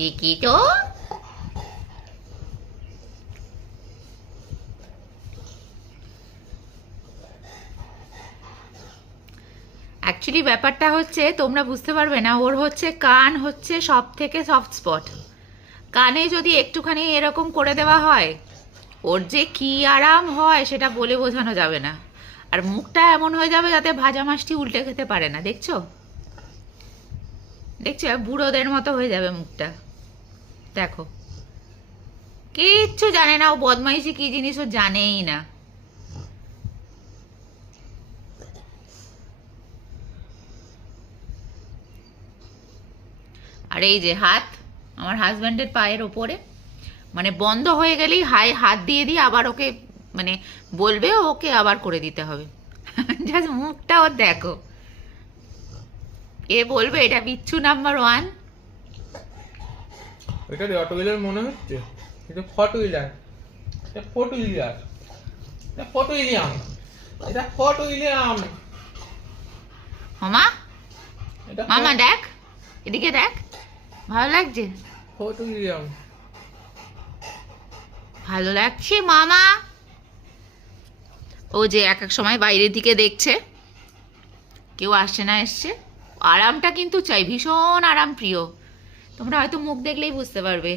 দেখি তো। অ্যাকচুয়ালি ব্যাপারটা হচ্ছে তোমরা বুঝতে পারবে না, ওর হচ্ছে কান হচ্ছে সব থেকে সফট স্পট। কানে যদি একটুখানি এরকম করে দেওয়া হয়, ওর যে কি আরাম হয় সেটা বলে বোঝানো যাবে না। আর মুখটা এমন হয়ে যাবে যাতে ভাজা মাছটি উল্টে খেতে পারে না। দেখছো দেখছো, বুড়োদের মতো হয়ে যাবে মুখটা। দেখো, কিচ্ছু জানে না ও, বদমাইশি কি জিনিস ও জানেই না। আর এই যে হাত আমার হাজব্যান্ডের পায়ের ওপরে, মানে বন্ধ হয়ে গেলেই হাত দিয়ে দিয়ে আবার ওকে মানে বলবে ওকে আবার করে দিতে হবে। জাস্ট মুখটা ওর দেখো, এ বলবে এটা বিচ্ছু নাম্বার 1। এটা অটো হুইলার মনে হচ্ছে, এটা ফটো হুইলার, এটা ফটো হুইলার, এটা ফটো হুইলিয়াম, এটা ফটো হুইলিয়াম। মামা, এটা মামা দেখ, এদিকে দেখ, ভালো লাগছে? ফটো হুইলিয়াম। ভালো লাগছে মামা। ও যে এক এক সময় বাইরের দিকে দেখছে কেউ আসছে না এসছে। আরামটা কিন্তু চাই, ভীষণ আরাম প্রিয়। তোমরা হয়তো মুখ দেখলেই বুঝতে পারবে।